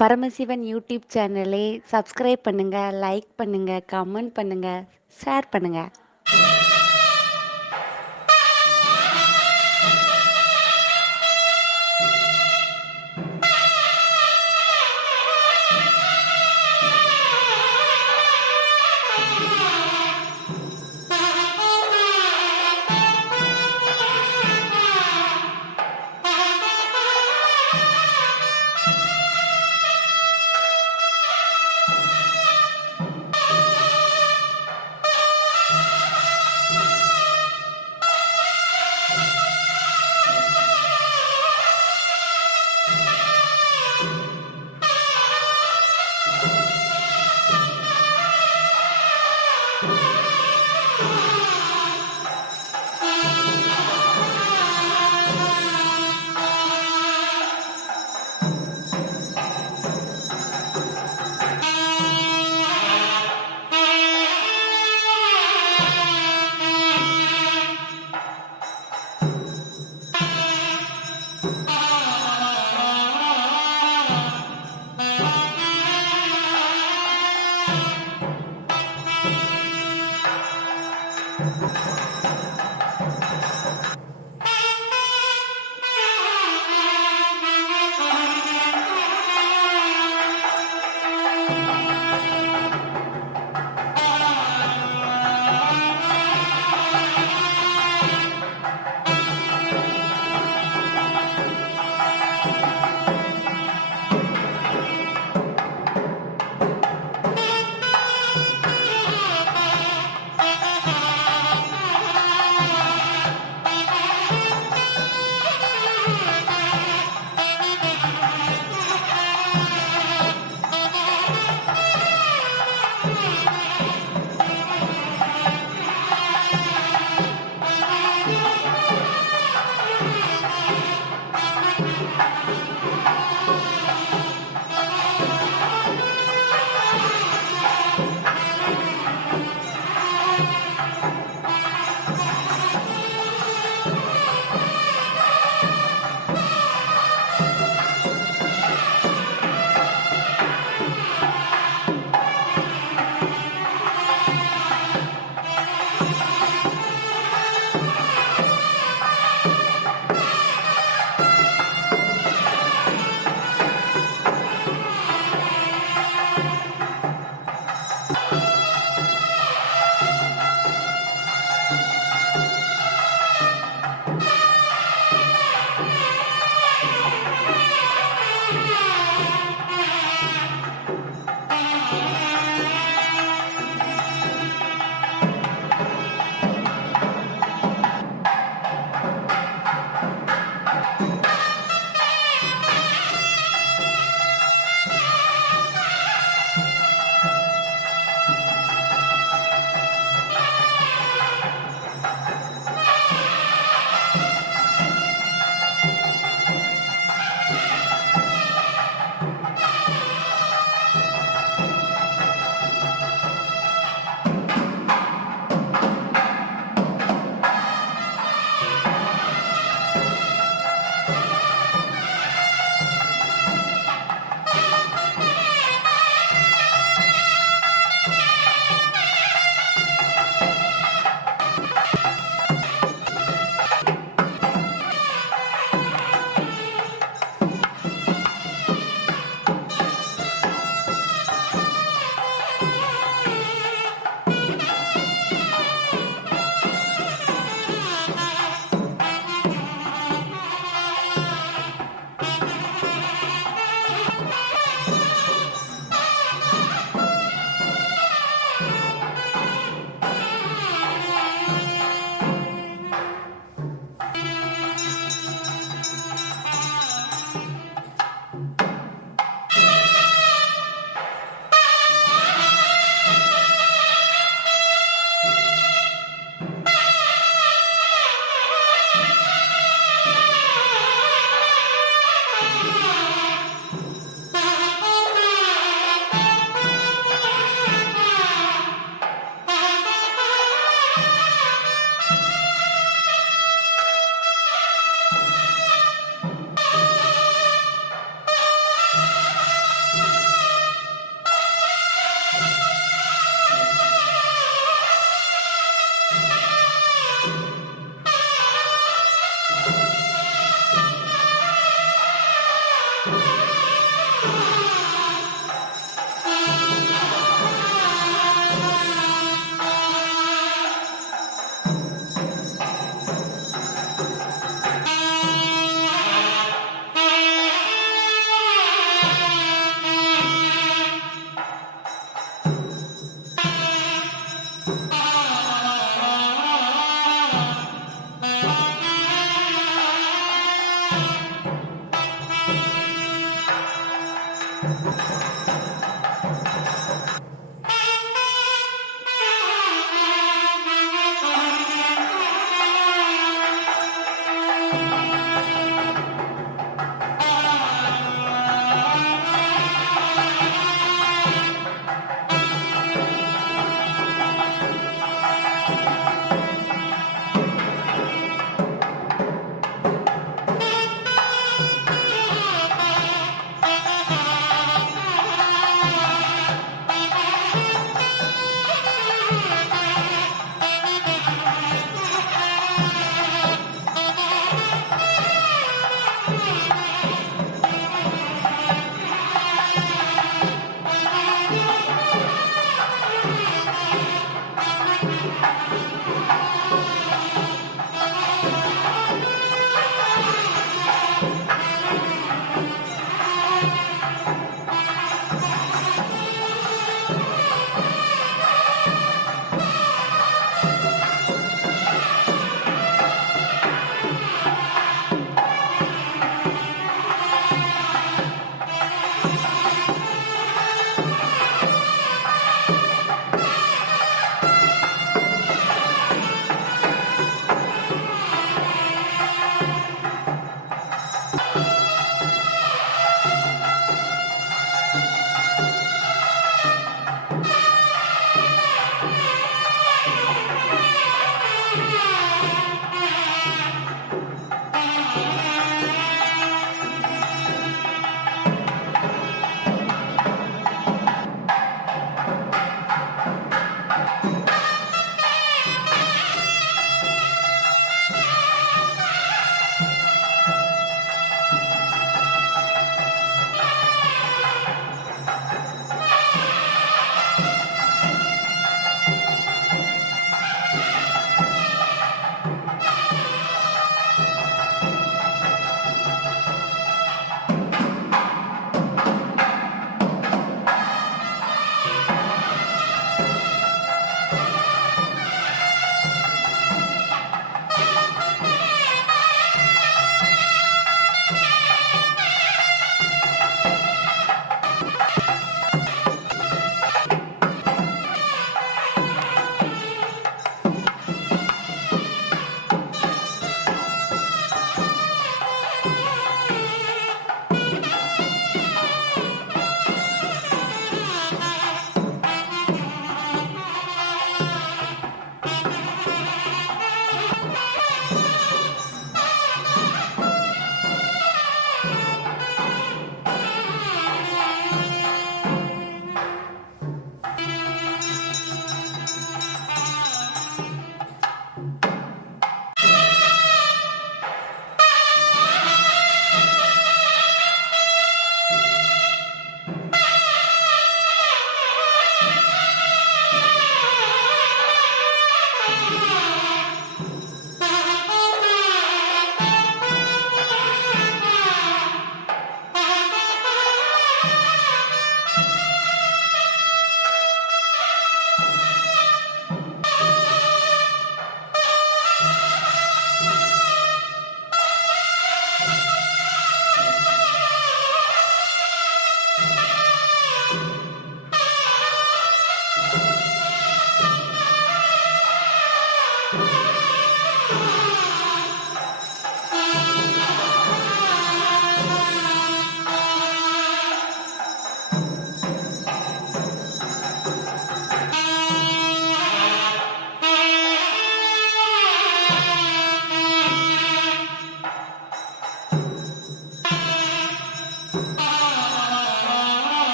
Paramasivan YouTube சேனலை subscribe பண்ணுங்க, like பண்ணுங்க, கமெண்ட் பண்ணுங்க, ஷேர் பண்ணுங்க.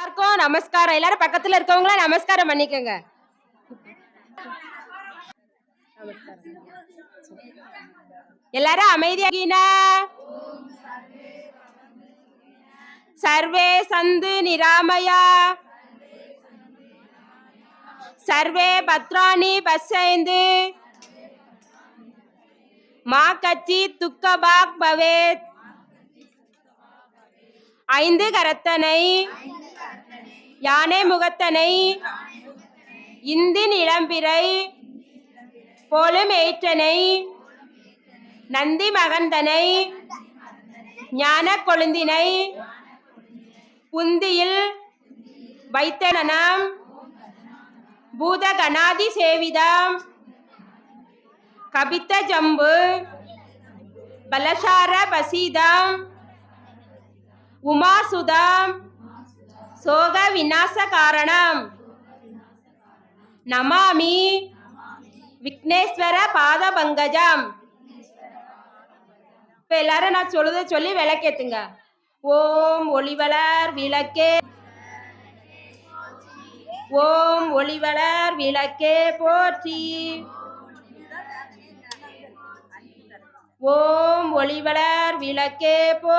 எல்லாருக்கும் நமஸ்காரம். எல்லாரும் பக்கத்துல இருக்கவங்கள நமஸ்காரம் பண்ணிக்கோங்க. எல்லாரும் அமைதியாகின. சர்வே சந்து நிராமயா சர்வே பத்ராணி பஸ்ஸைந்து மா கச்சி துக்கபாக் பவேத். ஐந்து கரத்தனை யானை முகத்தனை இந்தின் இளம்பிறை போலும் ஏற்றனை நந்தி மகந்தனை ஞான கொழுந்தினை புந்தியில் வைத்தனம் பூத கணாதி சேவிதம் கபித்த ஜம்பு பலசார பசீதம் உமாசுதம் சோக விநாச காரணம் நமாமி விக்னேஸ்வர பாத பங்கஜம். இப்ப எல்லாரும் நான் சொல்லுத சொல்லி விளக்கேத்துங்க. ஓம் ஒளிவளர் விளக்கே ஓம் ஒளிவளர் விளக்கே போற்றி. ஓம் ஒளிவளர் விளக்கே போ.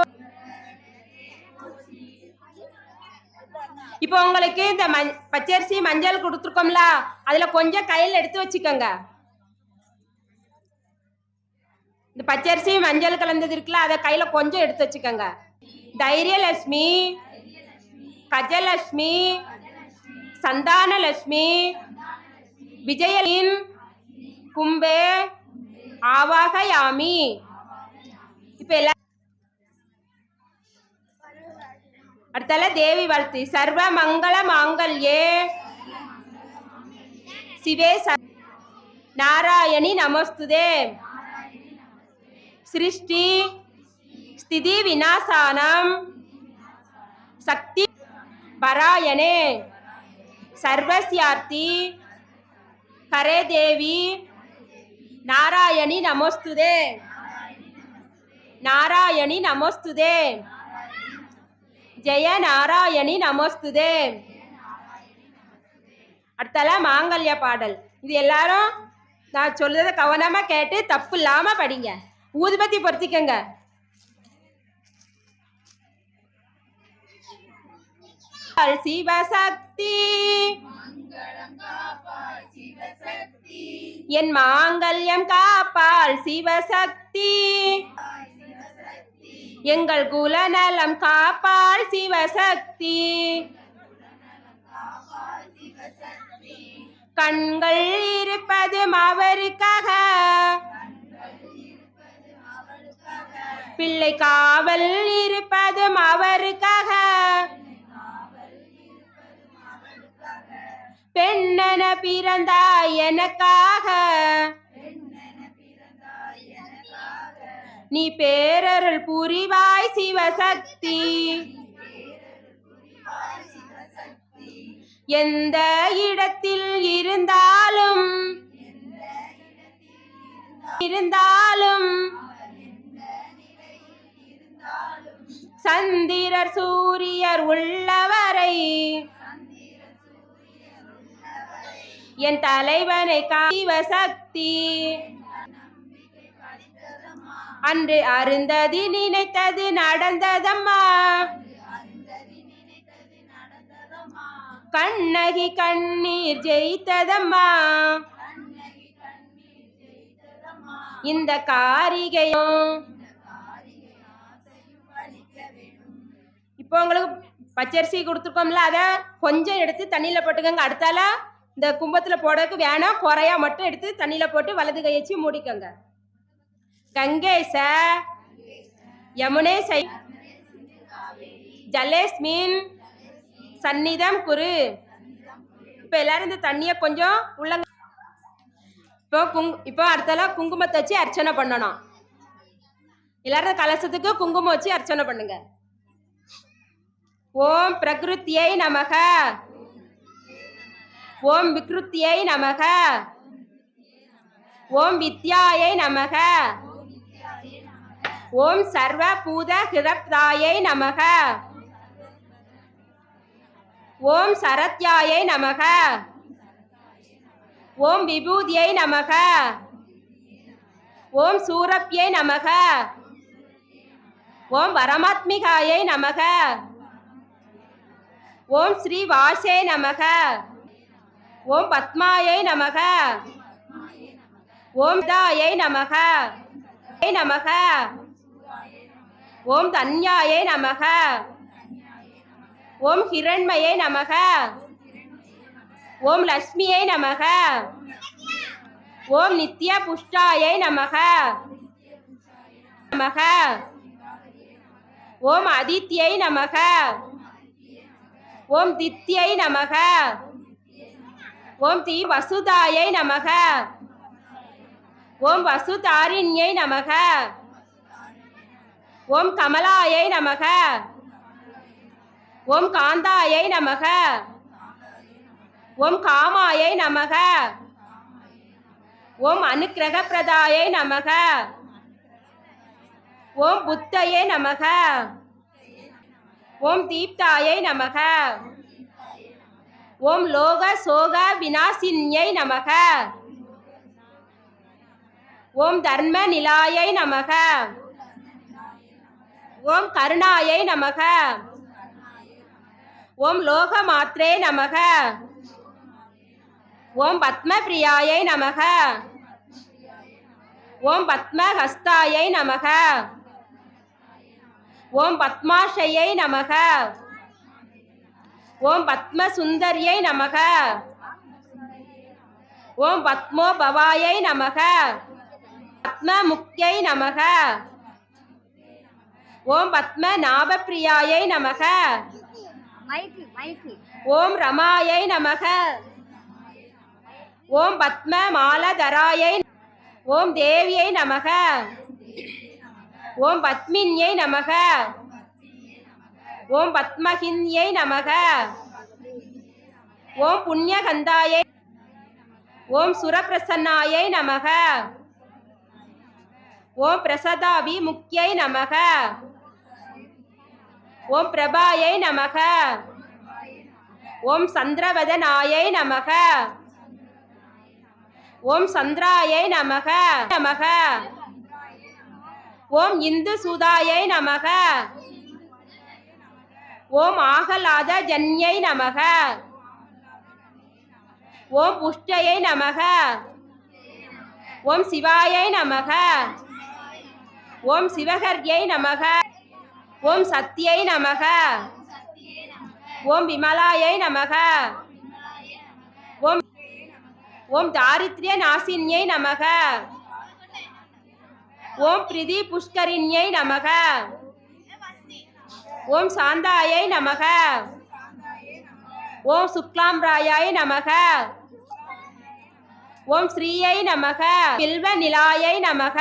இப்போ உங்களுக்கு இந்த பச்சரிசி மஞ்சள் கொடுத்துருக்கோம்ல, அதுல கொஞ்சம் கையில் எடுத்து வச்சுக்கோங்க. இந்த பச்சரிசி மஞ்சள் கலந்தது இருக்குல்ல, அதை கையில கொஞ்சம் எடுத்து வச்சுக்கோங்க. தைரியலட்சுமி, கஜலட்சுமி, சந்தானலட்சுமி, விஜயலின் கும்பே ஆவாகயாமி. இப்ப எல்லா அடுத்தால தேவி வாழ்த்து. சர்வ மங்கள மாங்கல்யே சிவே நாராயணி நமஸ்துதே சிருஷ்டி ஸ்திதி விநாசானம் சக்தி பராயணே சர்வஸ்யார்த்தி ஹரே தேவி நாராயணி நமஸ்துதே நாராயணி நமஸ்துதே ஜெய நாராயணி நமஸ்துதே. அடுத்தால மாங்கல்ய பாடல். இது எல்லாரும் நான் சொல்றதை கவனமா கேட்டு தப்பு இல்லாம படிங்க. ஊதுபத்தி பொருத்திக்கங்க. சிவசக்தி என் மாங்கல்யம் காப்பாள் சிவசக்தி எங்கள் குலநலம் காப்பாள் சிவசக்தி கண்கள் இருப்பதும் அவருக்காக பிள்ளை காவல் இருப்பதும் அவருக்காக பெண்ணென பிறந்தாய் எனக்காக நீ பேரருள் புரிவாய் சிவசக்தி எந்த இடத்தில் இருந்தாலும் சந்திரர் சூரியர் உள்ளவரை என் தலைவனை சிவசக்தி அன்று அருந்ததி நினைத்தது நடந்ததம்மா கண்ணகி கண்ணீர் ஜெயித்ததம்மா இந்த காரிகையும். இப்போ உங்களுக்கு பச்சரிசி கொடுத்துருக்கோம்ல, அதை கொஞ்சம் எடுத்து தண்ணியில போட்டுக்கோங்க. அடுத்தால இந்த கும்பத்துல போடக்கு வேணாம், குறையா மட்டும் எடுத்து தண்ணியில போட்டு வலது கை வச்சு மூடிக்கோங்க. கங்கேச யமுனே ஜலேஸ்மின் சந்நிதம் குரு. இப்போ எல்லாரும் இந்த தண்ணியை கொஞ்சம் உள்ள. இப்போ அடுத்தால குங்குமத்தை வச்சு அர்ச்சனை பண்ணணும். எல்லாரும் கலசத்துக்கு குங்குமம் வச்சு அர்ச்சனை பண்ணுங்க. ஓம் பிரகிருத்தியை நமக ஓம் விக்ருத்தியை நமக ஓம் வித்யாயை நமக ஓம் சர்வ பூத ஹிரப்தாயை நமக ஓம் சரத்யாயை நமக. ஓம் விபூதியை நமக. ஓம் சூரப்யை நமக. ஓம் பரமாத்மிகாயை நமக. ஓம் ஸ்ரீ வாசே நமக. ஓம் பத்மாயை நமக. ஓம் தாயை நமக. நமக. ஓம் தன்யாயை நமக. ஓம் ஹிரண்மயை நமக. ஓம் லக்ஷ்மியை நமக. ஓம் நித்ய புஷ்டாயை நமக. நமக. ஓம் அதித்யை நமக. ஓம் தித்யை நமக. ஓம் வசுதாயை நமக. ஓம் வசுதாரிண்யை நமக. ஓம் கமலாயை நமக. ஓம் காந்தாயை நமக. ஓம் காமாயை நமக. ஓம் அனுக்கிரக பிரதாயை நமக. ஓம் புத்தையே நமக. ஓம் தீப்தாயை நமக. ஓம் லோக சோக விநாசின்யை நமக. ஓம் தர்ம நிலாயை நமக. ஓம் கருணாயை நமக. ஓம் லோக மாத்ரே நமக. ஓம் பத்ம பிரியாயை நமக. ஓம் பத்ம ஹஸ்தாயை நமக. ஓம் பத்மாஷயை நமக. ஓம் பத்ம சுந்தரியை நமக. ஓம் பத்மோ பவாயை நமக. பத்ம முக்தியை நமக. ஓம் பத்ம நாபப்பிரியாயை நமக. ஓம் ரமாயை நமக. ஓம் பத்ம மாலதராயை. ஓம் தேவியை நமக. ஓம் பத்மின்யை நமக. ஓம் பத்மஹின்யை நமக. ஓம் புண்ணியகந்தாயை. ஓம் சுரப்பிரசன்னாயை நமக. ஓம் பிரசதாபி முக்தியை நமக. ஓம் பிரபாயை நமக. ஓம் சந்திரவதனாயை நமக. ஓம் சந்திராயை நமக. நமக. ஓம் இந்து சுதாயை நமக. ஓம் ஆகலாத ஜன்யை நமக. ஓம் புஷ்டயை நமக. ஓம் சிவாயை நமக. ஓம் சிவகர்யை நமக. ஓம் சத்யை நமக. ஓம் விமலாயை நமக. ஓம் ஓம் தாரித்ரிய நாசின்யை நமக. ஓம் பிரிதி புஷ்கரிண்யை நமக. ஓம் சாந்தாயை நமக. ஓம் சுக்லாம்பிராயை நமக. ஓம் ஸ்ரீயை நமக. பில்வ நிலாயை நமக.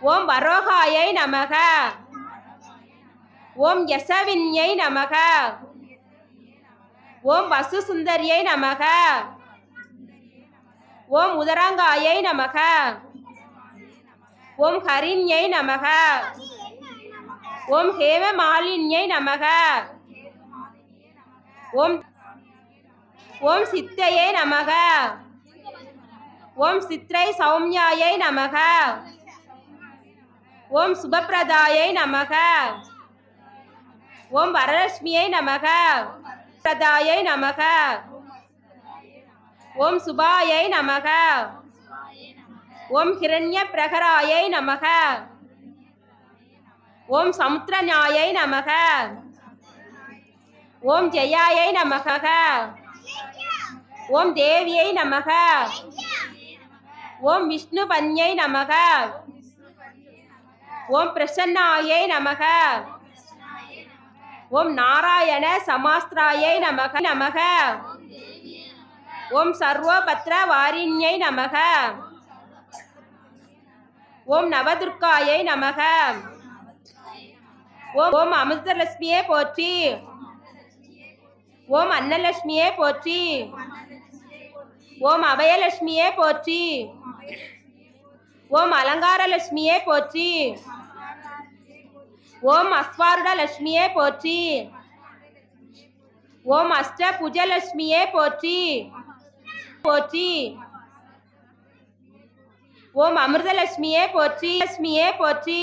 ஓம் வரோகாயை நமக. ஓம் யசவின்யை நமக. ஓம் வசு சுந்தரியை நமக. ஓம் உதராங்காயை நமக. ஓம் ஹரிண்யை நமக. ஓம் ஹேம மாலின்யை நமக. ஓம் ஓம் சித்தையே நமக. ஓம் சித்ரை சௌமியாயை நமக. ஓம் சுபப்பிரதாயை நமக. ஓம் வரலட்சுமியை நமக. பிரதாயை நமக. ஓம் சுபாயை நமக. ஓம் ஹிரண்ய பிரகராயை நமக. ஓம் சமுத்திரஞாயை நமக. ஓம் ஜெயாயை நமக. ஓம் தேவியை நமக. ஓம் விஷ்ணு பன்யை நமக. ஓம் பிரசன்னாயை நமக. ஓம் நாராயண சமாஸ்திராயை நமக. நமக. ஓம் சர்வோபத்ர வாரிண்யை நமக. ஓம் நவதுர்காயை நமக. ஓம் அமிர்தலட்சுமியே போற்றி. ஓம் அன்னலட்சுமியே போற்றி. ஓம் அபயலட்சுமியே போற்றி. ஓம் அலங்காரலட்சுமியே போற்றி. ஓம் அஸ்வாருட லட்சுமியே போற்றி. ஓம் அஷ்ட புஜலட்சுமியே போற்றி போற்றி. ஓம் அமிர்தலட்சுமியே போற்றி லட்சுமியே போற்றி.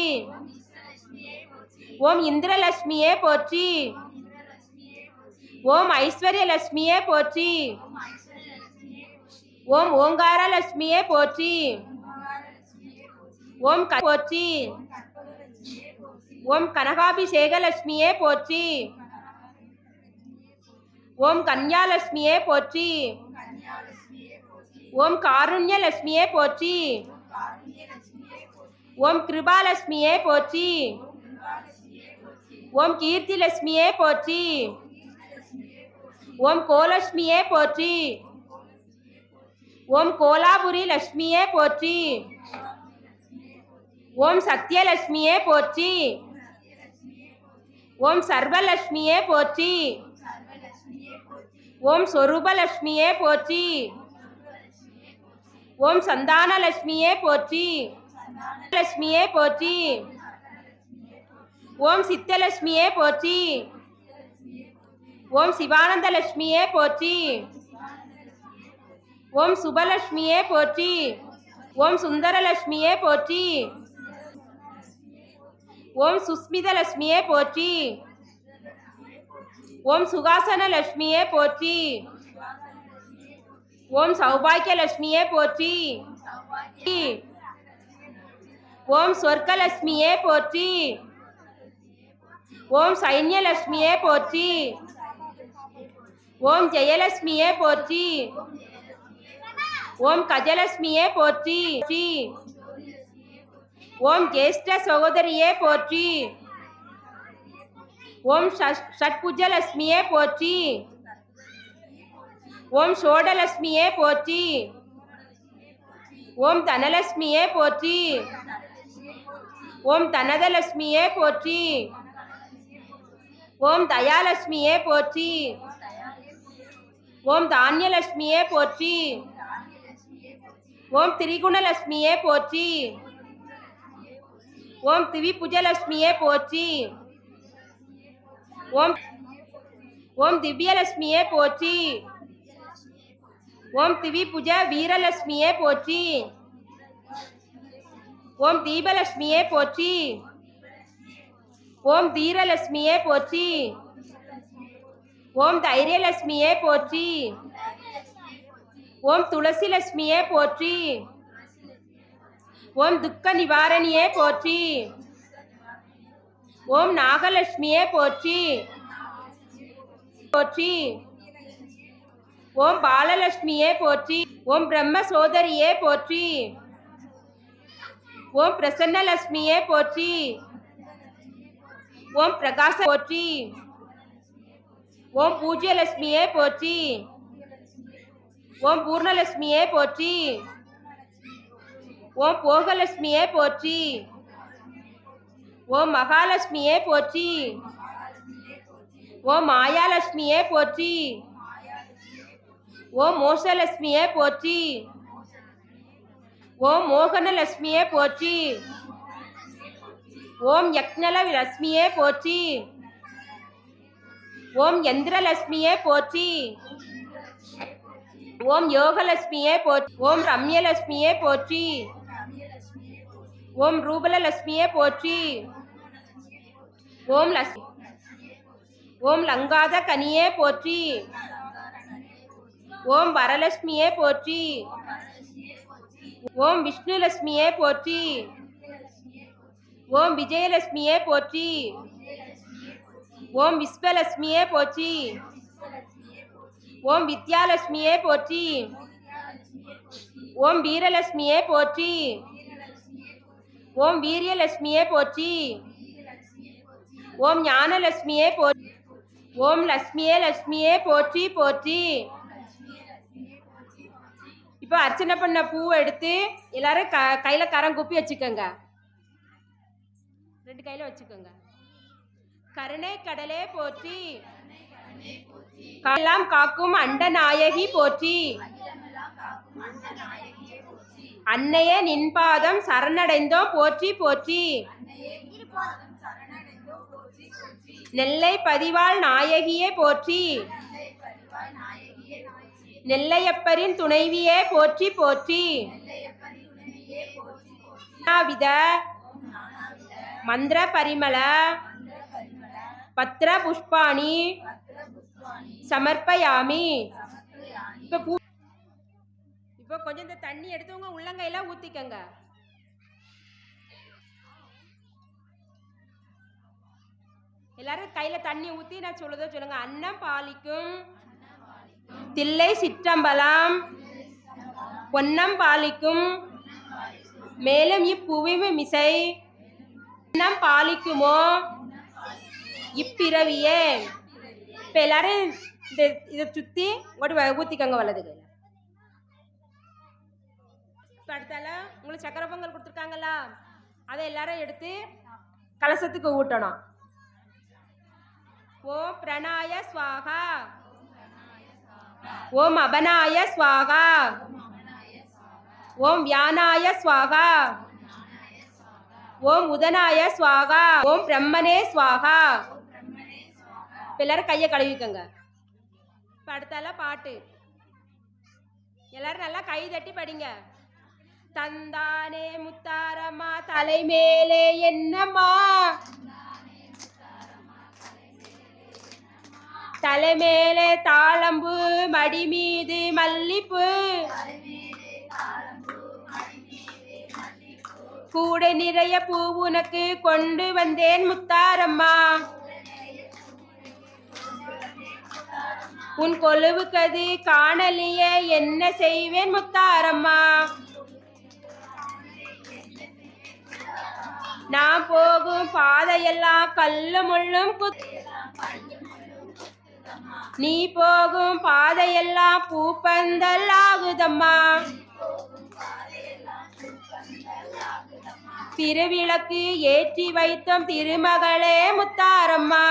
ஓம் இந்திரலட்சுமியே போற்றி. ஓம் ஐஸ்வர்யலட்சுமியே போற்றி. ஓம் ஓங்காரலட்சுமியே போற்றி. ஓம் போற்றி. ஓம் கனகாபிஷேகலட்சுமியே போற்றி. ஓம் கன்யாலட்சுமியே போற்றி. ஓம் காருண்யலட்சுமியே போற்றி. ஓம் கிருபாலட்சுமியே போற்றி. ஓம் கீர்த்திலட்சுமியே போற்றி. ஓம் கோலட்சுமியே போற்றி. ஓம் கோலாபுரி லட்சுமியே போற்றி. ஓம் சத்யலட்சுமியே போற்றி. ஓம் சர்வலட்சுமியே போற்றி. ஓம் சொரூபலட்சுமியே போற்றி. ஓம் சந்தானலட்சுமியே போற்றி. லட்சுமியே போற்றி. ஓம் சித்தலட்சுமியே போற்றி. ஓம் சிவானந்தலட்சுமியே போற்றி. ஓம் சுபலட்சுமியே போற்றி. ஓம் சுந்தரலட்சுமியே போற்றி. ஓம் சுஸ்மிதலட்சுமியே போற்றி. ஓம் சுகாசனலட்சுமியே போற்றி. ஓம் சௌபாக்கியலட்சுமியே போற்றி. ஓம் சொர்க்கலட்சுமியே போற்றி. ஓம் சைன்யலட்சுமியே போற்றி. ஓம் ஜெயலட்சுமியே போற்றி. ஓம் கஜலட்சுமியே போற்றி. ஓம் ஜேஷ்ட சகோதரியே போற்றி. ஓம் ஷட்புஜலட்சுமியே போற்றி. ஓம் ஷோடலட்சுமியே போற்றி. ஓம் தனலட்சுமியே போற்றி. ஓம் தனதலட்சுமியே போற்றி. ஓம் தயாலட்சுமியே போற்றி. ஓம் தானியலட்சுமியே போற்றி. ஓம் திரிகுணலட்சுமியே போற்றி. ஓம் திவிபுஜலட்சுமியே போற்றி. ஓம் ஓம் திவ்யலட்சுமியே போற்றி. ஓம் திவிபுஜ வீரலட்சுமியே போற்றி. ஓம் தீபலட்சுமியே போற்றி. ஓம் தீரலட்சுமியே போற்றி. ஓம் தைரியலட்சுமியே போற்றி. ஓம் துளசிலட்சுமியே போற்றி. ஓம் துக்க நிவாரணியே போற்றி. ஓம் நாகலட்சுமியே போற்றி போற்றி. ஓம் பாலலட்சுமியே போற்றி. ஓம் பிரம்ம சோதரியே போற்றி. ஓம் பிரசன்னலட்சுமியே போற்றி. ஓம் பிரகாச போற்றி. ஓம் பூஜ்யலட்சுமியே போற்றி. ஓம் பூர்ணலட்சுமியே போற்றி. ஓம் போகலட்சுமியே போற்றி. ஓம் மகாலட்சுமியே போற்றி. ஓம் மாயாலட்சுமியே போற்றி. ஓம் மோசலட்சுமியே போற்றி. ஓம் மோகனலட்சுமியே போற்றி. ஓம் யக்ஞல லட்சுமியே போற்றி. ஓம் யந்திரலட்சுமியே போற்றி. ஓம் யோகலட்சுமியே போற்றி. ஓம் ரம்யலட்சுமியே போற்றி. ஓம் ரூபலட்சுமியே போற்றி. ஓம் ஓம் லங்காத கனியே போற்றி. ஓம் வரலட்சுமியே போற்றி. ஓம் விஷ்ணுலட்சுமியே போற்றி. ஓம் விஜயலட்சுமியே போற்றி. ஓம் விஸ்வலட்சுமியே போற்றி. ஓம் வித்யாலட்சுமியே போற்றி. ஓம் வீரலட்சுமியே போற்றி. ஓம் வீரியலட்சுமியே போற்றி. ஓம் ஞானலட்சுமியே போற்றி. ஓம் லட்சுமியே லட்சுமியே போற்றி போற்றி. இப்போ அர்ச்சனை பண்ண பூவை எடுத்து எல்லாரும் கையில் கரம் குப்பி வச்சுக்கோங்க. 2 கையில் வச்சுக்கோங்க. கருணை கடலே போற்றி. எல்லாம் காக்கும் அண்ட நாயகி போற்றி. அன்னையே நின்பாதம் சரணடைந்தோம் போற்றி போற்றி. நெல்லை பதிவாள் நாயகியே போற்றி. நெல்லையப்பரின் துணைவியே போற்றி போற்றி. நானாவித மந்திர பரிமள பத்ர புஷ்பாணி சமர்ப்பயாமி. இப்போ கொஞ்சம் இந்த தண்ணி எடுத்து உங்க உள்ளங்கையில ஊத்திக்கங்க. எல்லாரும் கையில தண்ணி ஊத்தி நான் சொல்லுதோ சொல்லுங்க. அன்னம் பாலிக்கும் தில்லை சிற்றம்பலம் பொன்னம் பாலிக்கும் மேலும் இப்புவிமு மிசை அன்னம் பாலிக்குமோ இப்பிறவியே. இப்ப எல்லாரும் இதை சுத்தி ஊத்திக்கங்க வலது கையில. அடுத்தால உங்களுக்கு சக்கரை பொங்கல் கொடுத்துருக்காங்களா, அதை எல்லாரும் எடுத்து கலசத்துக்கு ஊட்டணும். ஓம் பிரணாய ஸ்வாகா, ஓம் அபனாய ஸ்வாகா, ஓம் வியானாய ஸ்வாகா, ஓம் உதனாய ஸ்வாகா, ஓம் பிரம்மனே ஸ்வாகா. எல்லாரும் கையை கழுவிக்கங்க. இப்ப அடுத்தால பாட்டு எல்லாரும் நல்லா கை தட்டி படிங்க. தந்தானே முத்தாரம்மா தலைமேலே என்னம்மா, தலைமேலே தாளம்பு மடி மீது மல்லிப்பூ, கூடை நிறைய பூ உனக்கு கொண்டு வந்தேன் முத்தாரம்மா, உன் கொலுவுக்கது காணலியே என்ன செய்வேன் முத்தாரம்மா, நான் போகும் பாதையெல்லாம் கல்லு முள்ளும் நீ போகும் பாதையெல்லாம் பூப்பந்தல் ஆகுதம்மா, திருவிளக்கு ஏற்றி வைத்தோம் திருமகளே முத்தாரம்மா,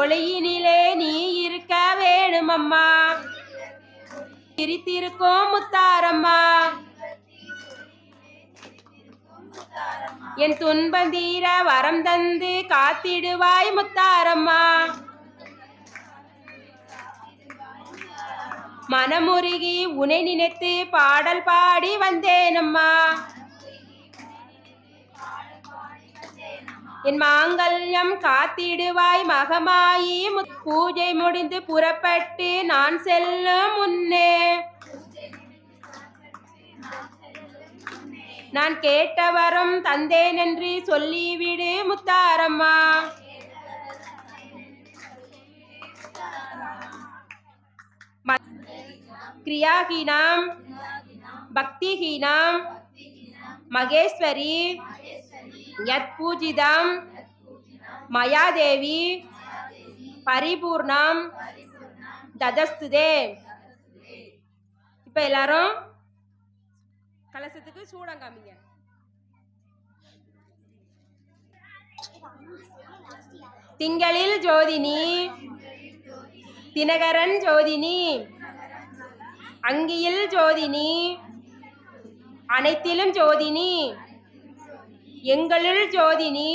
ஒளியினிலே நீ இருக்க வேணுமம்மா, பிரித்திருக்கோம் முத்தாரம்மா, என் துன்பம் தீர வரம் தந்து காத்திடுவாய் முத்தாரம்மா, மனமுருகி உனை நினைத்து பாடல் பாடி வந்தேனம்மா, என் மாங்கல்யம் காத்திடுவாய் மகமாயி, பூஜை முடிந்து புறப்பட்டு நான் செல்லும் முன்னே நான் கேட்ட வரம் தந்தேன் என்று சொல்லிவிடு முத்தாரம்மா, கிரியாஹீனாம் பக்திஹீனாம் மகேஸ்வரி யத் பூஜிதம் மயாதேவி பரிபூர்ணம் ததஸ்துதே. இப்ப எல்லாரும் கலசத்துக்கு சூடம் காமிங்க. திங்களில் ஜோதினி தினகரன் ஜோதினி அங்கியில் ஜோதினி அனைத்திலும் ஜோதினி எங்களுள் ஜோதினி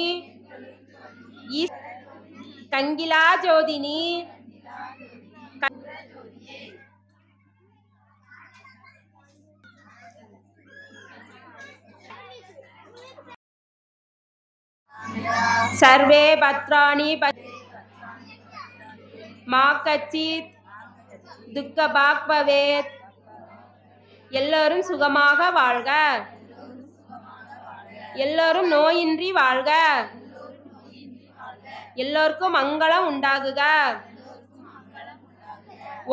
கங்கிலா ஜோதினி சர்வே பத்ராணி மா கச்சித் துக்க பாக் பவேத். எல்லோரும் சுகமாக வாழ்க, எல்லோரும் நோயின்றி வாழ்க, எல்லோருக்கும் மங்களம் உண்டாகுக,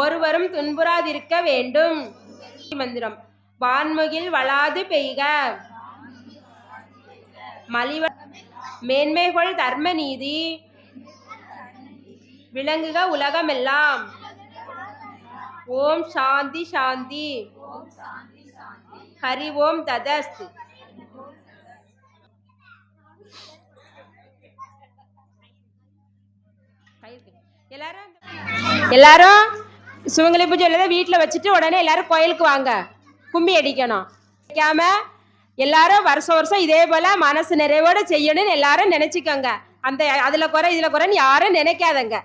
ஒருவரும் துன்புறாதிருக்க வேண்டும். மந்திரம் வான்முகில் வளாது பெய்க, மலிவ மேன்மைகள் தர்ம நீதி விளங்குக உலகமெல்லாம். ஓம் சாந்தி சாந்தி. ஹரி ஓம் ததஸ்து. எல்லாரும் சுமங்கலி பூஜை வீட்டில் வச்சுட்டு உடனே எல்லாரும் கோயிலுக்கு வாங்க, கும்மி அடிக்கணும். வைக்காம எல்லாரும் வருஷம் வருஷம் இதே போல மனசு நிறைவோட செய்யணும்னு எல்லாரும் நினைச்சுக்கோங்க. அந்த அதுல குறை இதுல குறைன்னு யாரும் நினைக்காதங்க.